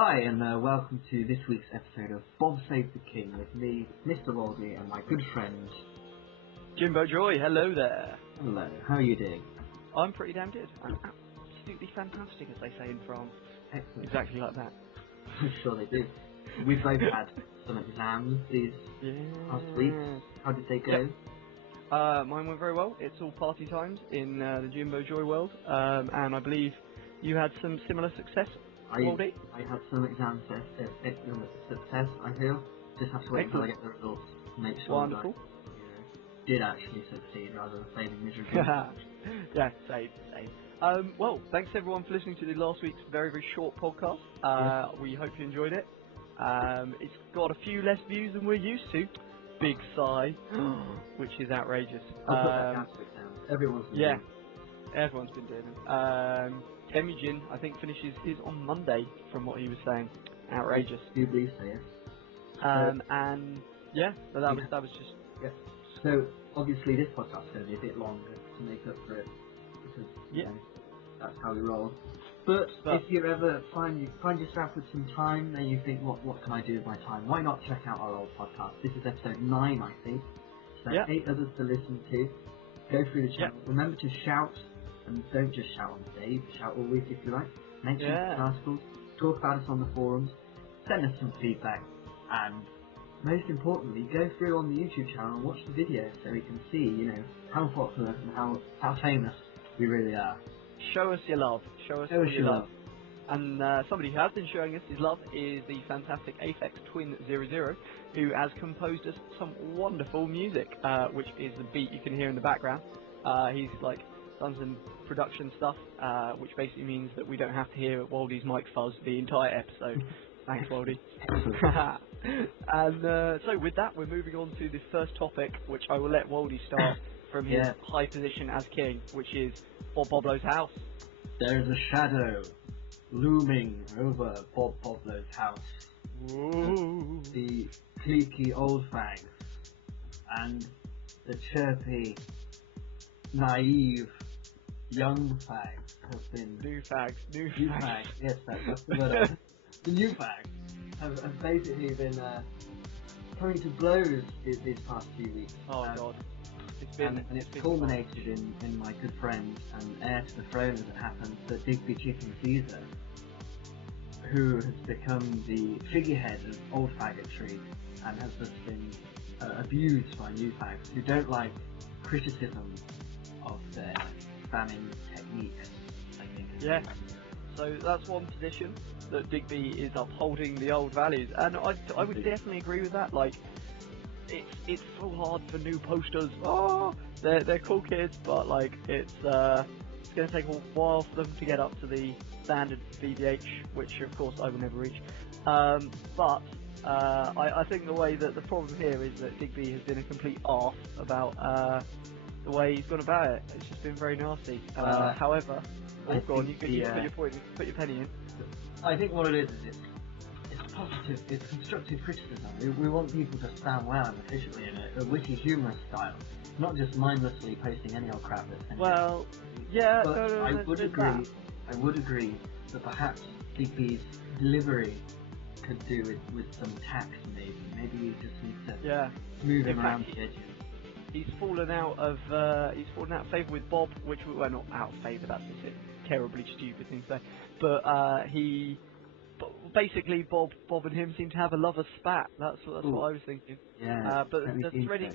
Hi, and welcome to this week's episode of Bob Save the King with me, Mr. Waldy, and my good friend Jimbo Joy. Hello there. Hello, how are you doing? I'm pretty damn good. I'm absolutely fantastic, as they say in France. Excellent. Exactly like that. I'm sure they do. We've both had some exams these past weeks. How did they go? Yep. Mine went very well. It's all party times in the Jimbo Joy world, and I believe you had some similar success, Waldy? I had some exam success, I feel. Just have to wait until I get the results to make sure Wonderful. that I did actually succeed rather than failing miserably. Yeah, same. Well, thanks everyone for listening to the last week's very, very short podcast. We hope you enjoyed it. It's got a few less views than we're used to. Big sigh, which is outrageous. I'll put that down to exams. Everyone's been doing it. Everyone's been doing it. Temujin, I think, finishes his on Monday, from what he was saying. Outrageous. Do believe so, yes. And yeah, but that was just. Yes. So obviously this podcast is going to be a bit longer to make up for it because you know, that's how we roll. But if you ever find yourself with some time and you think, what can I do with my time? Why not check out our old podcast? This is episode 9, I think. So 8 others to listen to. Go through the channel. Remember to shout, and don't just shout on stage. Shout always if you like. Mention articles. Talk about us on the forums. Send us some feedback, and most importantly, go through on the YouTube channel and watch the video so we can see, how popular and how famous we really are. Show us your love. Show us your love. And somebody who has been showing us his love is the fantastic Aphex Twin 00, who has composed us some wonderful music, which is the beat you can hear in the background. He's done some production stuff, which basically means that we don't have to hear Waldy's mic fuzz the entire episode. Thanks, Waldy. And so with that, we're moving on to the first topic, which I will let Waldy start from his high position as king, which is Bob Boblo's house. There is a shadow looming over Bob Boblo's house. Ooh. The cliquey old fags and the chirpy, naive young fags have been... New fags. Yes, that's the word. The new fags have basically been coming to blows these past few weeks. Oh God. It's culminated in my good friend and heir to the throne as it happens, the Digby Chicken Caesar, who has become the figurehead of old faggotry and has just been abused by new fags who don't like criticism of their spamming techniques, I think. Yeah. So that's one position, that Digby is upholding the old values, and I would definitely agree with that. It's so hard for new posters. Oh, they're cool kids, but it's going to take a while for them to get up to the standard BBH, which of course I will never reach. But I think the way that the problem here is that Digby has been a complete arse about the way he's gone about it. It's just been very nasty. However, you can put your penny in. I think what it is it's positive, it's constructive criticism. We want people to stand well and efficiently in a witty, humorous style, not just mindlessly posting any old crap that's anyway. Well, yeah, but no, I would agree that perhaps Digby's delivery could do with some tact, maybe you just need to move him around the edges. He's fallen out of favour with Bob, which not out of favour. That's a terribly stupid thing to say. But basically, Bob and him seem to have a lover's spat. That's what I was thinking. Yeah. But the thread in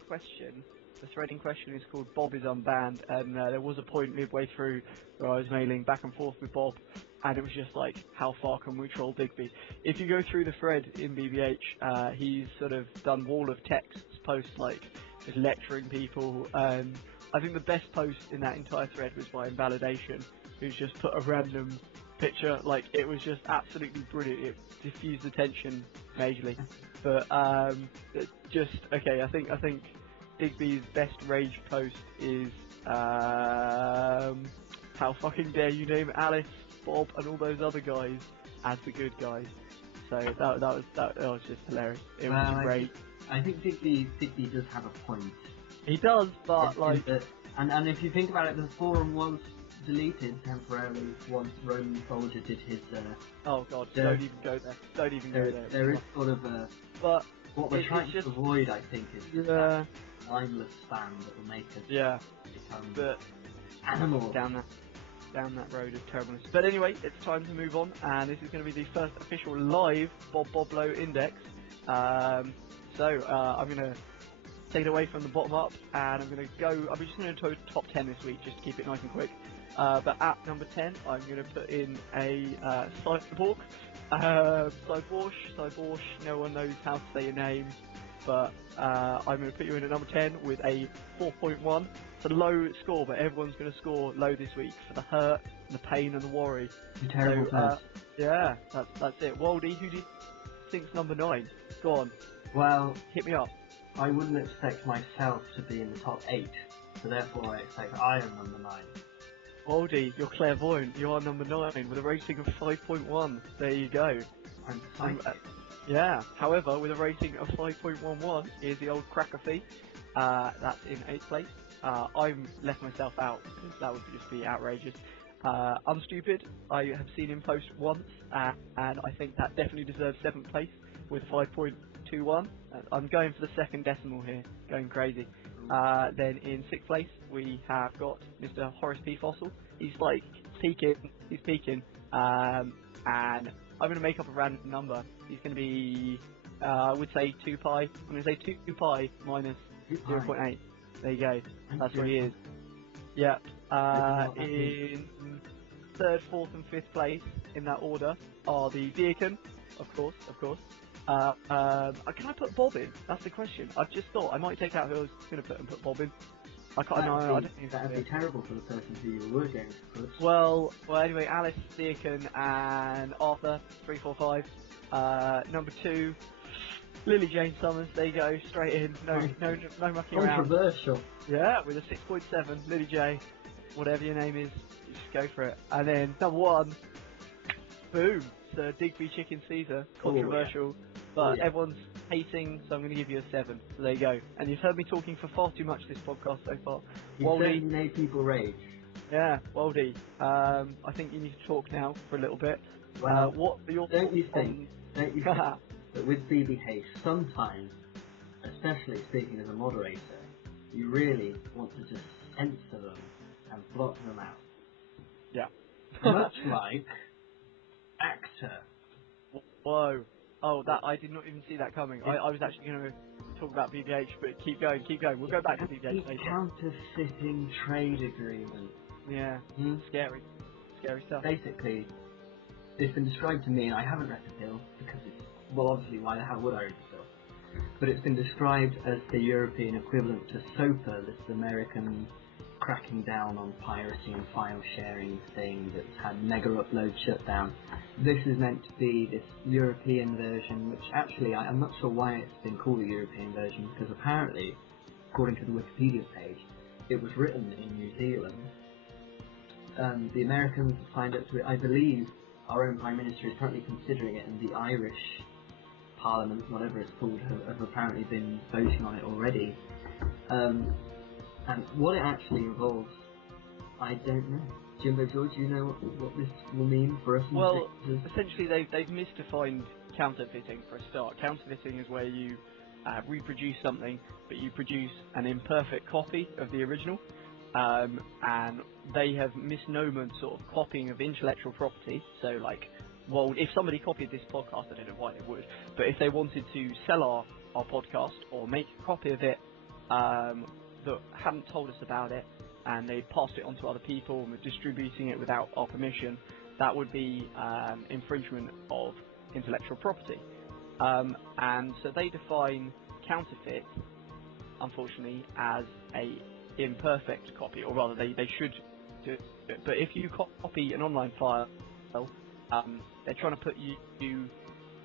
question is called Bob is Unbanned, and there was a point midway through where I was mailing back and forth with Bob, and it was just how far can we troll Digby? If you go through the thread in BBH, he's sort of done wall of texts, posts just lecturing people. I think the best post in that entire thread was by Invalidation, who's just put a random picture. It was just absolutely brilliant. It diffused the tension majorly. But I think Digby's best rage post is how fucking dare you name Alice, Bob, and all those other guys as the good guys. So that was just hilarious. It was great. I think Digby does have a point. He does, but and if you think about it, the forum was deleted temporarily once Roman Soldier did his. Oh God! Don't even go there. Don't even go there. There is sort of a. But what we're trying to avoid, I think, is that mindless spam that will make us become animals. Down that road of terribleness. But anyway, it's time to move on, and this is going to be the first official live Bob Boblo index. I'm going to take it away from the bottom up, and I'm just going to do top 10 this week, just to keep it nice and quick. But at number 10, I'm going to put in a Cyborg. Cyborg, no one knows how to say your name, but I'm going to put you in at number 10 with a 4.1. It's a low score, but everyone's going to score low this week for the hurt, the pain, and the worry. You're terrible person. Yeah, that's it. Waldy, who do you think's number 9? Go on. Well, hit me up. I wouldn't expect myself to be in the top 8, so therefore I expect I am number 9. Waldy, you're clairvoyant. You are number 9 with a rating of 5.1. There you go. I'm psychic. Yeah. However, with a rating of 5.11, is the old Frerkle-Pop. That's in 8th place. I've left myself out because that would just be outrageous. I'm stupid. I have seen him post once, and I think that definitely deserves 7th place with 5.21. I'm going for the second decimal here, going crazy. Then in 6th place we have got Mr. Horace P. Fossil. He's peaking. And I'm going to make up a random number. He's going to be, I would say 2 pi. I'm going to say 2 pi minus 0.8. There you go. That's what he is. Yep. In 3rd, 4th, and 5th place in that order are the Deacon, of course. Can I put Bob in? That's the question. I've just thought I might take out who I was going to put Bob in. I don't think that'd be terrible for the person who you were going to put. Well, anyway, Alice, Deacon, and Arthur, 3, 4, 5. Number 2, Lily Jane Summers. There you go, straight in. No mucking around. Controversial. Yeah, with a 6.7, Lily J. Whatever your name is, just go for it. And then number 1, boom, Sir Digby Chicken Caesar. Controversial, but everyone's hating, so I'm going to give you a 7. So there you go. And you've heard me talking for far too much this podcast so far. You certainly made people rage. Yeah, Waldy. I think you need to talk now for a little bit. Well, what are your don't you think that with BBH, sometimes, especially speaking as a moderator, you really want to just censor them and block them out? Yeah. Much like actor. Whoa. Oh, that I did not even see that coming. I was actually going to talk about BBH, but keep going. We'll go back to BBH later. Counterfeiting trade agreement. Yeah. Scary stuff. Basically, it's been described to me, and I haven't read the bill because well, obviously, why the hell would I read the bill? But it's been described as the European equivalent to SOPA, this American cracking down on piracy and file sharing thing that's had mega upload shut down. This is meant to be this European version, which actually I'm not sure why it's been called a European version, because apparently, according to the Wikipedia page, it was written in New Zealand. The Americans have signed up to it. I believe our own Prime Minister is currently considering it, and the Irish Parliament, whatever it's called, have apparently been voting on it already. And what it actually involves, I don't know. Jimbo, George, you know what this will mean for us? Well, essentially they've misdefined counterfeiting for a start. Counterfeiting is where you reproduce something, but you produce an imperfect copy of the original. And they have misnomered sort of copying of intellectual property. So, well, if somebody copied this podcast, I don't know why they would, but if they wanted to sell our podcast or make a copy of it that hadn't told us about it, and they passed it on to other people and were distributing it without our permission, that would be infringement of intellectual property. And so they define counterfeit, unfortunately, as a imperfect copy, or rather they should do it. But if you copy an online file, they're trying to put you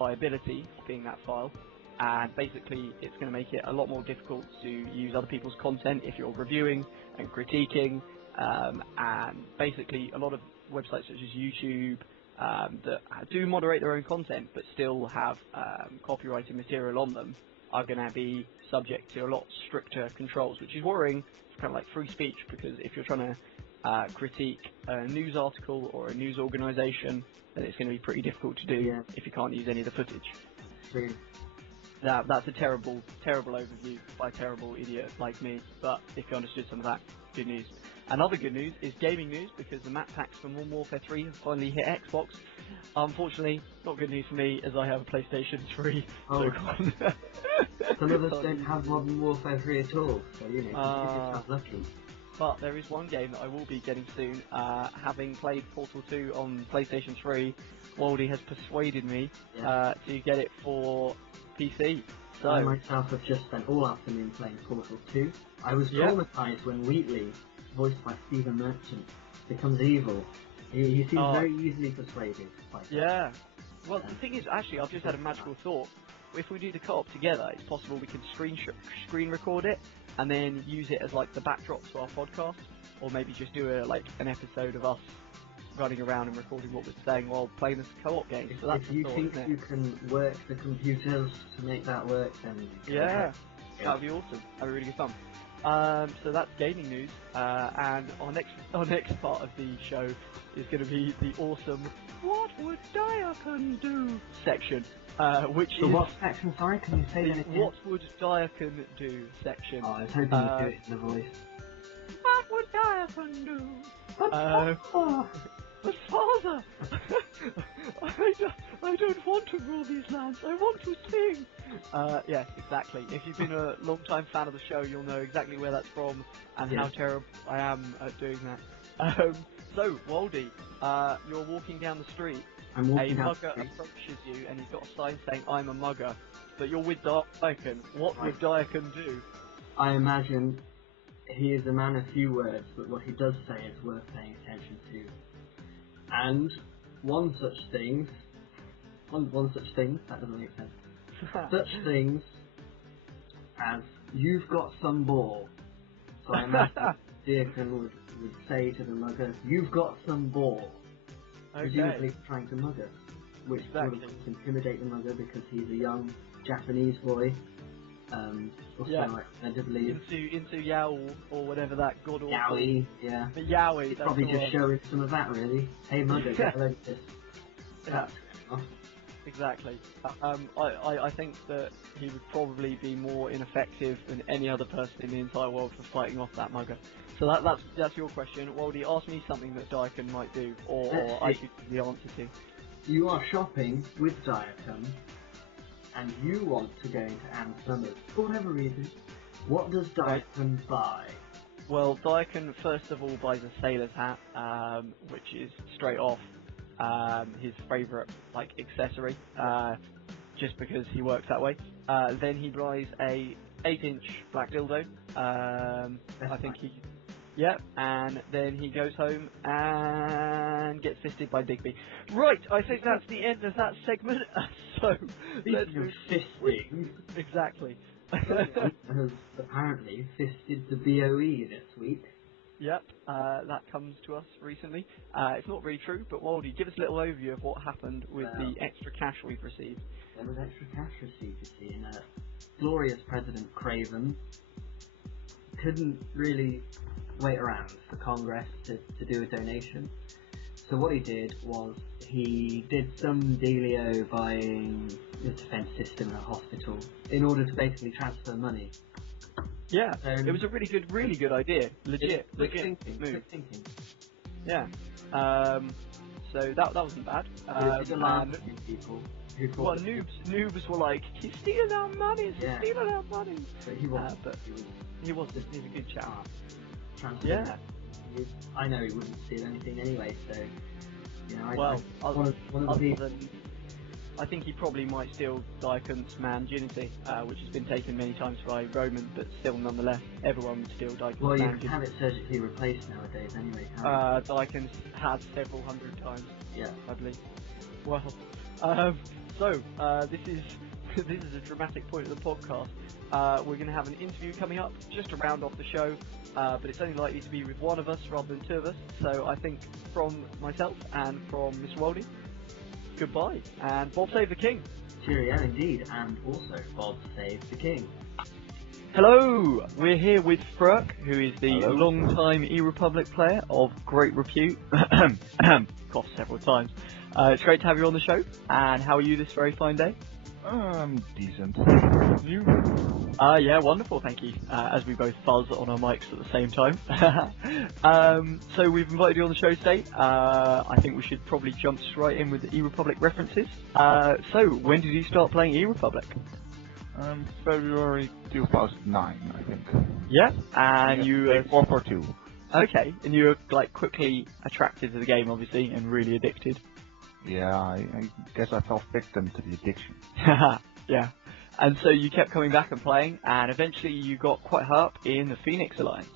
liability for copying that file, and basically it's going to make it a lot more difficult to use other people's content if you're reviewing and critiquing, and basically a lot of websites such as YouTube that do moderate their own content but still have copyrighted material on them are going to be subject to a lot stricter controls, which is worrying. It's kind of like free speech, because if you're trying to critique a news article or a news organisation, then it's going to be pretty difficult to do if you can't use any of the footage. True. That's a terrible overview by a terrible idiot like me, but if you understood some of that, good news. Another good news is gaming news, because the map packs for Modern Warfare 3 have finally hit Xbox. Unfortunately, not good news for me, as I have a PlayStation 3. Oh. Some of us don't have Modern Warfare 3 at all, so you just have lucky. But there is one game that I will be getting soon. Having played Portal 2 on PlayStation 3, Waldy has persuaded me to get it for PC. So I myself have just spent all afternoon playing Portal 2. I was traumatised when Wheatley, voiced by Stephen Merchant, becomes evil. He seems very easily persuaded. Yeah. Well, the thing is, actually, I've just had a magical thought. If we do the co-op together, it's possible we can screen record it and then use it as like the backdrop to our podcast, or maybe just do an episode of us running around and recording what we're saying while playing this co-op game. So that's if you think you can work the computers to make that work, then that'd be awesome. That'd be really good fun. So that's gaming news, and our next part of the show is going to be the awesome "What Would Diakon Do" section, which is what section? Sorry, can you say that again? What Would Diakon Do section. Oh, I was hoping you'd do it in the voice. What would Diakon do? But father, I don't want to rule these lands. I want to sing. Yes, exactly. If you've been a long-time fan of the show, you'll know exactly where that's from and how terrible I am at doing that. So, Waldy, you're walking down the street. A mugger approaches you, and he's got a sign saying, "I'm a mugger." But you're with Diakon. What would Diakon do? I imagine he is a man of few words, but what he does say is worth paying attention to. And one such thing, that doesn't make sense. Such things as, "You've got some ball." So I imagine Diakon would say to the mugger, "You've got some ball." Presumably trying to mug us, which would intimidate the mugger because he's a young Japanese boy. Into Yao or whatever that god awful. Yowie, yeah. The Yowie. He's probably just showing some of that, really. Hey, mugger, get a load of this. Exactly. I think that he would probably be more ineffective than any other person in the entire world for fighting off that mugger. So that's your question. Waldy, ask me something that Diakon might do, or I should give the answer to. You are shopping with Diakon, and you want to go into Ann Summers for whatever reason. What does Diakon buy? Well, Diakon first of all buys a sailor's hat, which is straight off his favourite accessory, just because he works that way. Then he buys a 8-inch black dildo. And then he goes home and gets fisted by Digby. Right, I think that's the end of that segment. So let's move fisting. Exactly. Has apparently fisted the BOE this week. Yep, that comes to us recently. It's not really true, but Waldy, give us a little overview of what happened with the extra cash we've received. There was extra cash received, you see, and glorious President Craven couldn't really wait around for Congress to do a donation. So what he did was he did some dealio buying the defence system in a hospital in order to basically transfer money. Yeah, it was a really good idea. Legit move. Quick thinking. Yeah. So that wasn't bad. People noobs were like, "He's stealing our money! He's stealing our money!" But he wasn't. He wasn't. He's a good chap. Yeah. I know he wouldn't steal anything anyway, so I think he probably might steal Diakon's man Unity, which has been taken many times by Roman, but still nonetheless, everyone would steal Diakon's man. Well, you can have it surgically replaced nowadays anyway, Diakon's had several hundred times. Yeah. I believe. Well, this is a dramatic point of the podcast. We're going to have an interview coming up just to round off the show, but it's only likely to be with one of us rather than two of us. So I think from myself and from Mr. Waldy, goodbye, and Bob save the king. Cheerio indeed, and also Bob save the king. Hello, we're here with Frerk, who is the Hello. long-time e-Republic player of great repute. Coughed several times. It's great to have you on the show, and how are you this very fine day? Decent. You? Yeah, wonderful, thank you. As we both fuzz on our mics at the same time. So we've invited you on the show today. I think we should probably jump straight in with the e-Republic references. So, when did you start playing e-Republic? February 2009, I think. Yeah, and you... 442. Okay, and you were like quickly attracted to the game, obviously, and really addicted. Yeah, I guess I fell victim to the addiction. Yeah, and so you kept coming back and playing, and eventually you got quite high up in the Phoenix Alliance.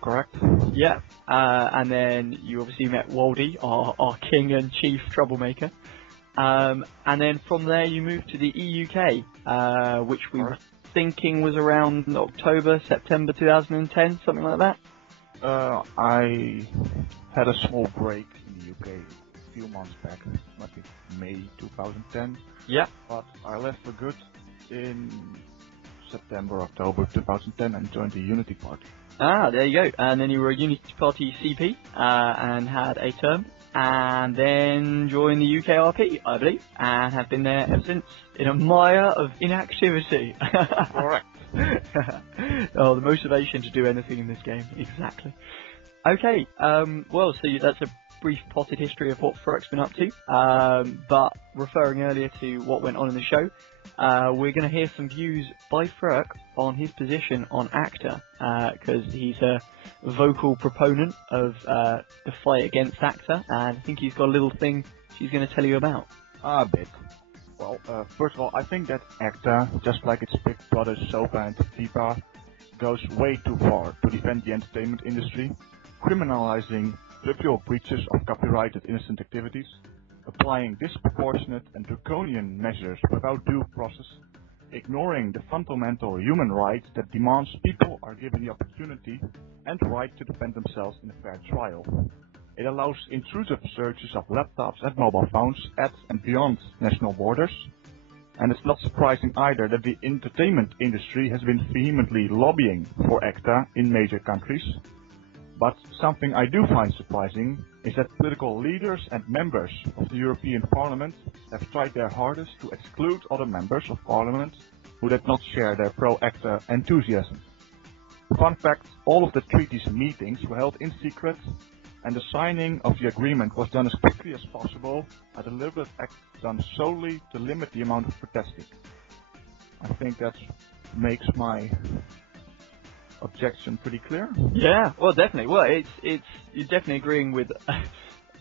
Correct? Yeah, and then you obviously met Waldy, our king and chief troublemaker. And then from there you moved to the EUK, which we were thinking was around October, September 2010, something like that. I had a small break in the UK a few months back, must be May 2010. Yeah. But I left for good in September, October 2010 and joined the Unity Party. Ah, there you go. And then you were a Unity Party CP, and had a term. And then joined the UKRP, I believe, and have been there ever since, in a mire of inactivity. Correct. Oh, the motivation to do anything in this game, exactly. Okay, well, so that's a brief potted history of what Frerk's been up to, but referring earlier to what went on in the show, we're going to hear some views by Frerk on his position on ACTA, because he's a vocal proponent of the fight against ACTA, and I think he's got a little thing he's going to tell you about. A bit. Well, first of all, I think that ACTA, just like its big brothers SOPA and FIFA, goes way too far to defend the entertainment industry, criminalizing trivial breaches of copyrighted innocent activities, applying disproportionate and draconian measures without due process, ignoring the fundamental human right that demands people are given the opportunity and right to defend themselves in a fair trial. It allows intrusive searches of laptops and mobile phones at and beyond national borders. And it's not surprising either that the entertainment industry has been vehemently lobbying for ACTA in major countries. But something I do find surprising is that political leaders and members of the European Parliament have tried their hardest to exclude other members of Parliament who did not share their pro-ACTA enthusiasm. Fun fact, all of the treaty's meetings were held in secret, and the signing of the agreement was done as quickly as possible, a deliberate act done solely to limit the amount of protesting. I think that makes my objection pretty clear. Yeah, well, definitely. Well, you're definitely agreeing with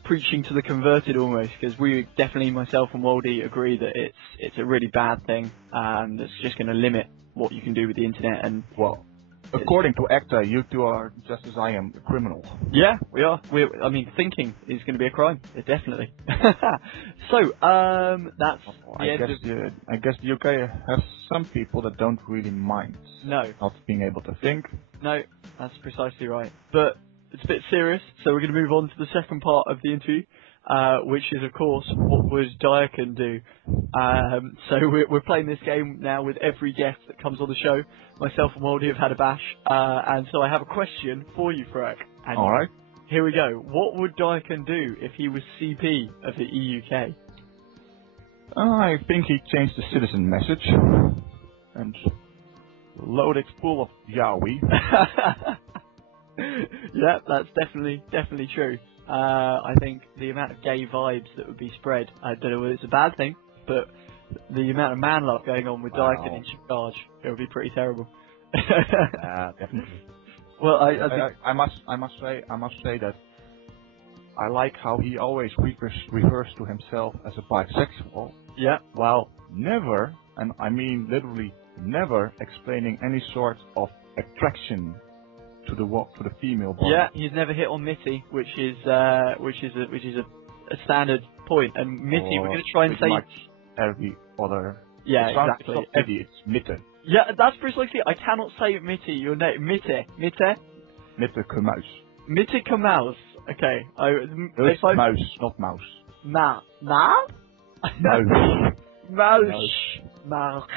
preaching to the converted almost, because we definitely, myself and Waldy, agree that it's a really bad thing that's just going to limit what you can do with the internet. And well, according to ACTA, you two are, just as I am, a criminal. Yeah, we are. I mean, thinking is going to be a crime, definitely. So, that's the end of... I guess the UK has some people that don't really mind not being able to think. No, that's precisely right. But it's a bit serious, so we're going to move on to the second part of the interview, which is, of course, what would Diakin do? So we're playing this game now with every guest that comes on the show. Myself and Waldy have had a bash, and so I have a question for you, Frerk. Alright. Here we go. What would Diakin do if he was CP of the EUK? I think he changed the citizen message and load it full of yaoi. Yeah, that's definitely true. I think the amount of gay vibes that would be spread, I don't know whether it's a bad thing, but the amount of man love going on with Diakin in charge, it would be pretty terrible. Definitely. Well, I must say that I like how he always refers to himself as a bisexual. Yeah. While never, and I mean literally never, explaining any sort of attraction to the female body. Yeah, he's never hit on Mitty, which is a standard point. And Mitty, we're going to try and say much every other. Yeah, it's exactly. Not Eddie, it's Mitte. Yeah, that's precisely. I cannot say Mitty. Your name, Mitte. Mitte Kemaus. Mitte Kemaus. Okay. It's mouse, not mouse. Mouse. Mouse. Mouse.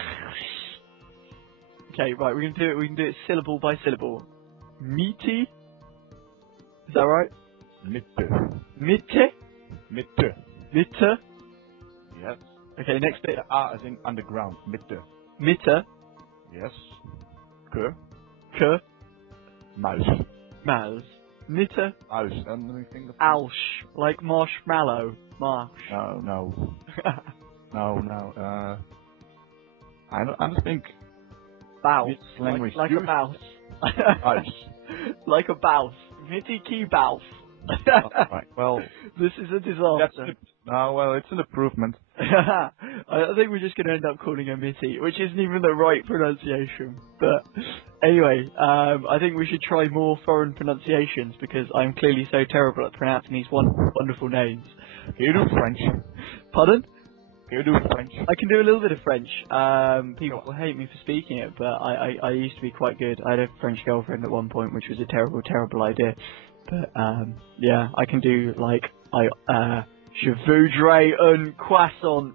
Okay, right, we can do it syllable by syllable. Meaty? Is that right? Mitte. Mitte? Mitte. Mitte? Yes. Okay, next bit. As in underground. Mitte. Mitte? Yes. Ke. Ke? Muis. Mouse. Mitte? Muis. And let me think of... Alsh. Like marshmallow. Marsh. No. No. I don't think... Bouse. This language Like a used- mouse. Muis. Like a bouse. Mitty key bouse. Right. Well, This is a disaster. it's an improvement. I think we're just going to end up calling her Mitty, which isn't even the right pronunciation. But anyway, I think we should try more foreign pronunciations because I'm clearly so terrible at pronouncing these wonderful names. Can you do French? Pardon? Can you do French? I can do a little bit of French. People will hate me for speaking it, but I used to be quite good. I had a French girlfriend at one point, which was a terrible, terrible idea. But yeah, I can do like je voudrais un croissant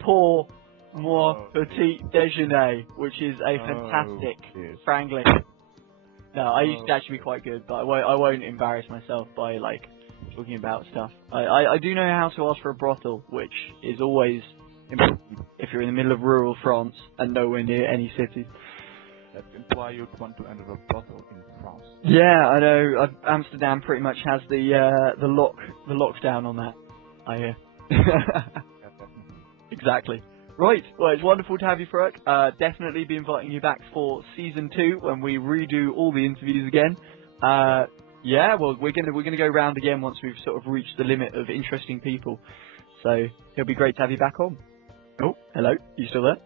pour mon petit déjeuner, which is a fantastic Frerkly. No, I used to actually be quite good, but I won't embarrass myself by like talking about stuff. I do know how to ask for a brothel, which is always important if you're in the middle of rural France and nowhere near any city. That implies you'd want to enter a brothel in France. Yeah, I know. Amsterdam pretty much has the lockdown on that. I hear. Yeah, definitely. Exactly. Right. Well, it's wonderful to have you, Frerk. Definitely be inviting you back for season 2 when we redo all the interviews again. Yeah. Well, we're gonna go round again once we've sort of reached the limit of interesting people. So it'll be great to have you back on. Oh, hello. You still there?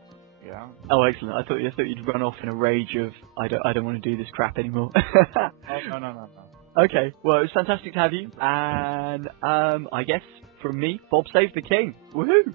Yeah. Oh, excellent. I thought you'd run off in a rage of I don't want to do this crap anymore. Oh, no. Okay. Well, it was fantastic to have you, and I guess from me, Bob saved the king. Woohoo!